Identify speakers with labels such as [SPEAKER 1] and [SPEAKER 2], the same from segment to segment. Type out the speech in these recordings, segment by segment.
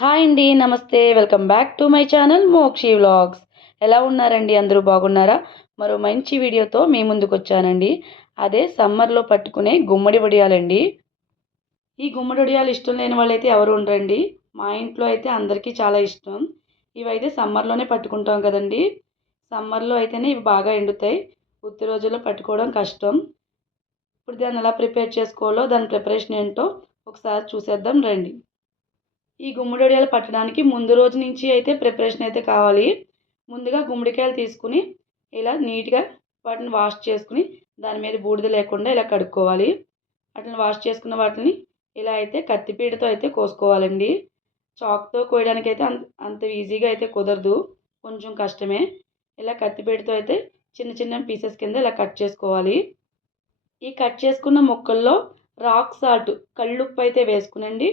[SPEAKER 1] Hi అండి నమస్తే. Welcome back to my channel Mokshi vlogs. ఎలా ఉన్నారండి? అందరూ బాగున్నారా? మరో మంచి వీడియోతో మీ ముందుకు వచ్చానండి. అదే సమ్మర్లో పట్టుకునే గుమ్మడి వడియాలండి. ఈ గుమ్మడి వడియాలు ఇష్టం లేని వాళ్ళైతే ఎవరు ఉండరండి. మా ఇంట్లో అయితే అందరికీ చాలా ఇష్టం. ఇవైతే సమ్మర్లోనే పట్టుకుంటాం కదండి. సమ్మర్లో అయితేనే ఇవి బాగా ఎండుతాయి. ఉత్తి రోజుల్లో పట్టుకోవడం కష్టం. ఇప్పుడు దాన్ని ఎలా ప్రిపేర్ చేసుకోవాలో దాని ప్రిపరేషన్ ఏంటో ఒకసారి చూసేద్దాం రండి. ఈ గుమ్మడి వడియాలు పట్టడానికి ముందు రోజు నుంచి అయితే ప్రిపరేషన్ అయితే కావాలి. ముందుగా గుమ్మడికాయలు తీసుకుని ఇలా నీట్గా వాటిని వాష్ చేసుకుని దాని మీద బూడిద లేకుండా ఇలా కడుక్కోవాలి. వాటిని వాష్ చేసుకున్న వాటిని ఇలా అయితే కత్తిపీటతో అయితే కోసుకోవాలండి. చాక్తో కోయడానికి అయితే అంత అంత ఈజీగా అయితే కుదరదు. కొంచెం కష్టమే. ఇలా కత్తిపీటతో అయితే చిన్న చిన్న పీసెస్ కింద ఇలా కట్ చేసుకోవాలి. ఈ కట్ చేసుకున్న ముక్కల్లో రాక్ సాల్ట్ కళ్ళుప్పు అయితే వేసుకునండి.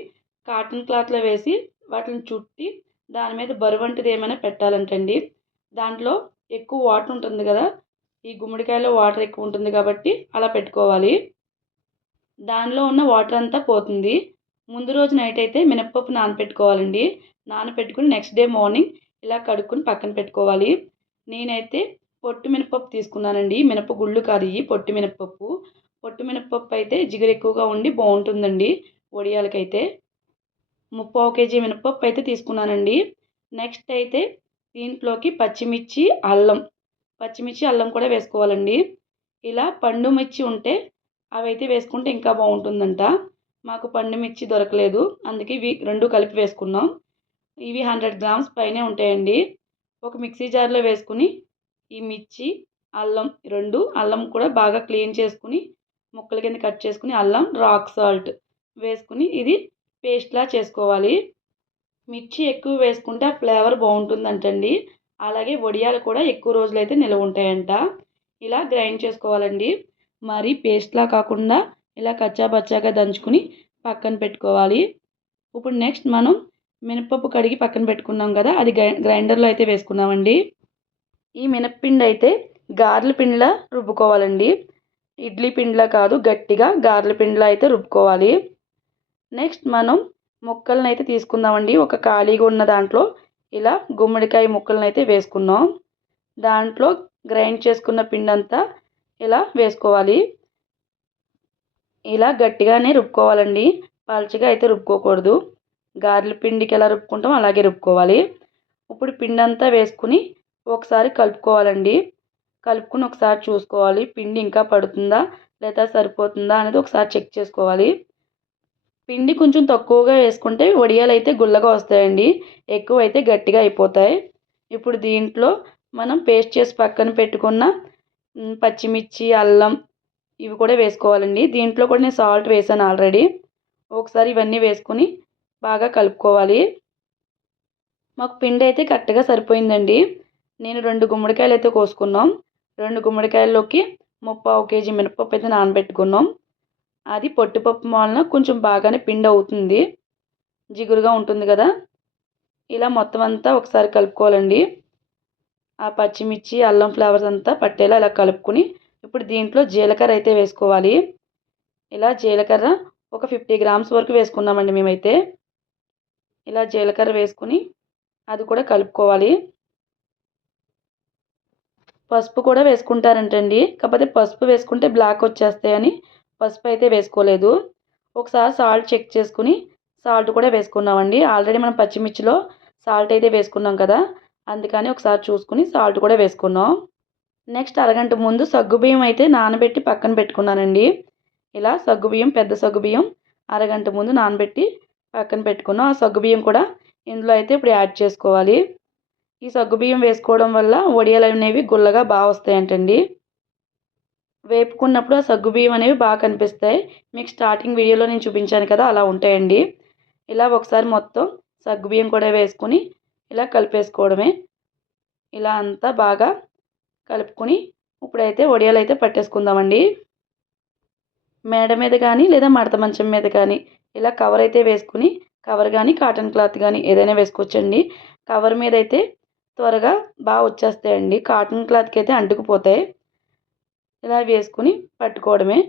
[SPEAKER 1] కాటన్ క్లాత్లో వేసి వాటిని చుట్టి దాని మీద బరువంటిది ఏమైనా పెట్టాలంటండి. దాంట్లో ఎక్కువ వాటర్ ఉంటుంది కదా ఈ గుమ్మడికాయలో వాటర్ ఎక్కువ ఉంటుంది కాబట్టి అలా పెట్టుకోవాలి. దానిలో ఉన్న వాటర్ అంతా పోతుంది. ముందు రోజు నైట్ అయితే మినప్పప్పు నానపెట్టుకోవాలండి. నానపెట్టుకుని నెక్స్ట్ డే మార్నింగ్ ఇలా కడుక్కొని పక్కన పెట్టుకోవాలి. నేనైతే పొట్టు మినపప్పు తీసుకున్నానండి. మినప గుళ్ళు కాదు ఇవి పొట్టు మినపప్పు పొట్టు మినపప్పు అయితే జిగురు ఎక్కువగా ఉండి బాగుంటుందండి వడియాలకైతే ముప్పావు కేజీ మినపప్పు అయితే తీసుకున్నానండి. నెక్స్ట్ అయితే దీంట్లోకి పచ్చిమిర్చి అల్లం పచ్చిమిర్చి అల్లం కూడా వేసుకోవాలండి. ఇలా పండు మిర్చి ఉంటే అవైతే వేసుకుంటే ఇంకా బాగుంటుందంట. మాకు పండు మిర్చి దొరకలేదు అందుకే ఇవి రెండు కలిపి వేసుకున్నాం. ఇవి హండ్రెడ్ గ్రామ్స్ పైనే ఉంటాయండి. ఒక మిక్సీ జార్లో వేసుకుని ఈ మిర్చి అల్లం రెండు అల్లం కూడా బాగా క్లీన్ చేసుకుని ముక్కల కింద కట్ చేసుకుని అల్లం రాక్ సాల్ట్ వేసుకుని ఇది పేస్ట్లా చేసుకోవాలి. మిర్చి ఎక్కువ వేసుకుంటే ఆ ఫ్లేవర్ బాగుంటుందంటండి. అలాగే వడియాలు కూడా ఎక్కువ రోజులైతే నిల్వ ఉంటాయంట. ఇలా గ్రైండ్ చేసుకోవాలండి. మరి పేస్ట్లా కాకుండా ఇలా కచ్చాబచ్చాగా దంచుకుని పక్కన పెట్టుకోవాలి. ఇప్పుడు నెక్స్ట్ మనం మినపప్పు కడిగి పక్కన పెట్టుకున్నాం కదా అది గ్రైండర్లో అయితే వేసుకున్నామండి ఈ మినప్పిండి అయితే గారెల పిండిలా రుబ్బుకోవాలండి. ఇడ్లీ పిండిలా కాదు గట్టిగా గార్ల పిండిలా అయితే రుబ్బుకోవాలి. నెక్స్ట్ మనం ముక్కలను అయితే తీసుకుందామండి. ఒక ఖాళీగా ఉన్న దాంట్లో ఇలా గుమ్మడికాయ ముక్కలను అయితే వేసుకున్నాం దాంట్లో గ్రైండ్ చేసుకున్న పిండి అంతా ఇలా వేసుకోవాలి. ఇలా గట్టిగానే రుబ్బుకోవాలండి. పల్చగా అయితే రుబ్బుకోకూడదు. గారెల పిండికి ఎలా రుబ్బుకుంటాం అలాగే రుబ్బుకోవాలి. ఇప్పుడు పిండి అంతా వేసుకుని ఒకసారి కలుపుకోవాలండి. కలుపుకుని ఒకసారి చూసుకోవాలి. పిండి ఇంకా పడుతుందా? లేదా సరిపోతుందా? అనేది ఒకసారి చెక్ చేసుకోవాలి. పిండి కొంచెం తక్కువగా వేసుకుంటే వడియాలు అయితే గుల్లగా వస్తాయండి. ఎక్కువ అయితే గట్టిగా అయిపోతాయి. ఇప్పుడు దీంట్లో మనం పేస్ట్ చేసి పక్కన పెట్టుకున్న పచ్చిమిర్చి అల్లం ఇవి కూడా వేసుకోవాలండి. దీంట్లో కూడా నేను సాల్ట్ వేసాను ఆల్రెడీ. ఒకసారి ఇవన్నీ వేసుకొని బాగా కలుపుకోవాలి. మాకు పిండి అయితే కరెక్ట్గా సరిపోయిందండి. నేను రెండు గుమ్మడికాయలు అయితే కోసుకున్నాం. రెండు గుమ్మడికాయల్లోకి ముప్పావు కేజీ మినపప్పు అయితే నానబెట్టుకున్నాం. అది పొట్టుపప్పు వలన కొంచెం బాగానే పిండి అవుతుంది. జిగురుగా ఉంటుంది కదా. ఇలా మొత్తం అంతా ఒకసారి కలుపుకోవాలండి. ఆ పచ్చిమిర్చి అల్లం ఫ్లేవర్స్ అంతా పట్టేలా ఇలా కలుపుకొని ఇప్పుడు దీంట్లో జీలకర్ర అయితే వేసుకోవాలి. ఇలా జీలకర్ర ఒక ఫిఫ్టీ గ్రామ్స్ వరకు వేసుకున్నామండి మేమైతే. ఇలా జీలకర్ర వేసుకుని అది కూడా కలుపుకోవాలి. పసుపు కూడా వేసుకుంటారంటండి. కాకపోతే పసుపు వేసుకుంటే బ్లాక్ వచ్చేస్తాయని పసుపు అయితే వేసుకోలేదు. ఒకసారి సాల్ట్ చెక్ చేసుకుని సాల్ట్ కూడా వేసుకున్నామండి. ఆల్రెడీ మనం పచ్చిమిర్చిలో సాల్ట్ అయితే వేసుకున్నాం కదా అందుకని ఒకసారి చూసుకుని సాల్ట్ కూడా వేసుకున్నాం. నెక్స్ట్ అరగంట ముందు సగ్గుబియ్యం అయితే నానబెట్టి పక్కన పెట్టుకున్నానండి. ఇలా సగ్గుబియ్యం పెద్ద సగ్గుబియ్యం అరగంట ముందు నానబెట్టి పక్కన పెట్టుకున్నాం. ఆ సగ్గుబియ్యం కూడా ఇందులో అయితే ఇప్పుడు యాడ్ చేసుకోవాలి. ఈ సగ్గుబియ్యం వేసుకోవడం వల్ల వడియాలు అనేవి గుల్లగా బాగా వస్తాయంటండి. వేపుకున్నప్పుడు ఆ సగ్గుబియ్యం అనేవి బాగా కనిపిస్తాయి. మీకు స్టార్టింగ్ వీడియోలో నేను చూపించాను కదా అలా ఉంటాయండి. ఇలా ఒకసారి మొత్తం సగ్గుబియ్యం కూడా వేసుకుని ఇలా కలిపేసుకోవడమే. ఇలా అంతా బాగా కలుపుకొని ఇప్పుడైతే వడియాలు అయితే పట్టేసుకుందామండి. మేడ మీద కానీ లేదా మడత మంచం మీద కానీ ఇలా కవర్ అయితే వేసుకుని కవర్ కానీ కాటన్ క్లాత్ కానీ ఏదైనా వేసుకోవచ్చండి. కవర్ మీద అయితే త్వరగా బాగా వచ్చేస్తాయండి. కాటన్ క్లాత్కి అయితే అంటుకుపోతాయి. ఇలా వేసుకుని పట్టుకోవడమే.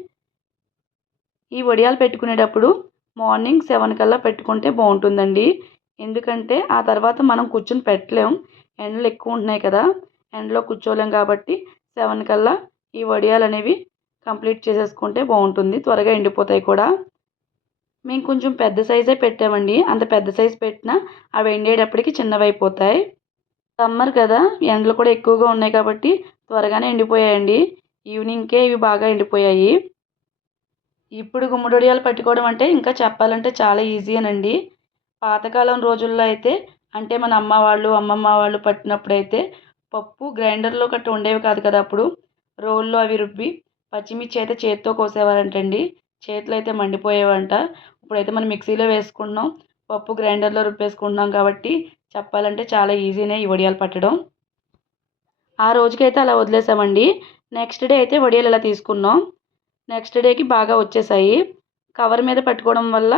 [SPEAKER 1] ఈ వడియాలు పెట్టుకునేటప్పుడు మార్నింగ్ సెవెన్ కల్లా పెట్టుకుంటే బాగుంటుందండి. ఎందుకంటే ఆ తర్వాత మనం కూర్చుని పెట్టలేం. ఎండలు ఎక్కువ ఉంటున్నాయి కదా. ఎండలో కూర్చోలేం కాబట్టి సెవెన్ కల్లా ఈ వడియాలు అనేవి కంప్లీట్ చేసేసుకుంటే బాగుంటుంది. త్వరగా ఎండిపోతాయి కూడా. మేము కొంచెం పెద్ద సైజే పెట్టామండి. అంత పెద్ద సైజు పెట్టినా అవి ఎండేటప్పటికి చిన్నవి అయిపోతాయి సమ్మర్ కదా. ఎండలు కూడా ఎక్కువగా ఉన్నాయి కాబట్టి త్వరగానే ఎండిపోయాయండి. ఈవినింగ్కే ఇవి బాగా ఎండిపోయాయి. ఇప్పుడు గుమ్మడొడియాలు పట్టుకోవడం అంటే ఇంకా చెప్పాలంటే చాలా ఈజీయేనండి పాతకాలం రోజుల్లో అయితే అంటే మన అమ్మ వాళ్ళు అమ్మమ్మ వాళ్ళు పట్టినప్పుడు అయితే పప్పు గ్రైండర్లో కట్ట ఉండేవి కాదు కదా అప్పుడు. రోల్లో అవి రుబ్బి పచ్చిమిర్చి అయితే చేతితో కోసేవారంటండి. చేతులు అయితే మండిపోయేవంట. ఇప్పుడైతే మనం మిక్సీలో వేసుకుంటున్నాం పప్పు గ్రైండర్లో రుబ్బేసుకుంటున్నాం కాబట్టి చెప్పాలంటే చాలా ఈజీనే ఈ వడియాలు పట్టడం. ఆ రోజుకైతే అలా వదిలేసామండి. నెక్స్ట్ డే అయితే వడియాలు ఇలా తీసుకున్నాం. నెక్స్ట్ డేకి బాగా వచ్చేసాయి. కవర్ మీద పెట్టుకోవడం వల్ల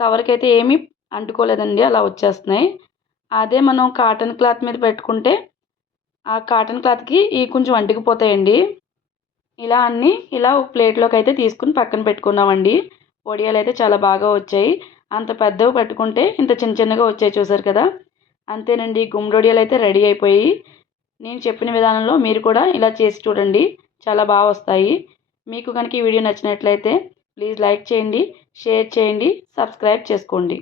[SPEAKER 1] కవర్కి అయితే ఏమీ అంటుకోలేదండి అలా వచ్చేస్తున్నాయి. అదే మనం కాటన్ క్లాత్ మీద పెట్టుకుంటే ఆ కాటన్ క్లాత్కి ఈ కొంచెం అంటుకుపోతాయండి. ఇలా అన్నీ ఇలా ఒక ప్లేట్లోకి అయితే తీసుకుని పక్కన పెట్టుకున్నామండి. వడియాలు అయితే చాలా బాగా వచ్చాయి. అంత పెద్దవి పట్టుకుంటే ఇంత చిన్న చిన్నగా వచ్చాయి చూసారు కదా. అంతేనండి గుమ్మడొడియాలు అయితే రెడీ అయిపోయి నేను చెప్పిన విధానంలో మీరు కూడా ఇలా చేసి చూడండి. చాలా బాగా వస్తాయి. మీకు కనుక ఈ వీడియో నచ్చినట్లయితే ప్లీజ్ లైక్ చేయండి షేర్ చేయండి సబ్స్క్రైబ్ చేసుకోండి.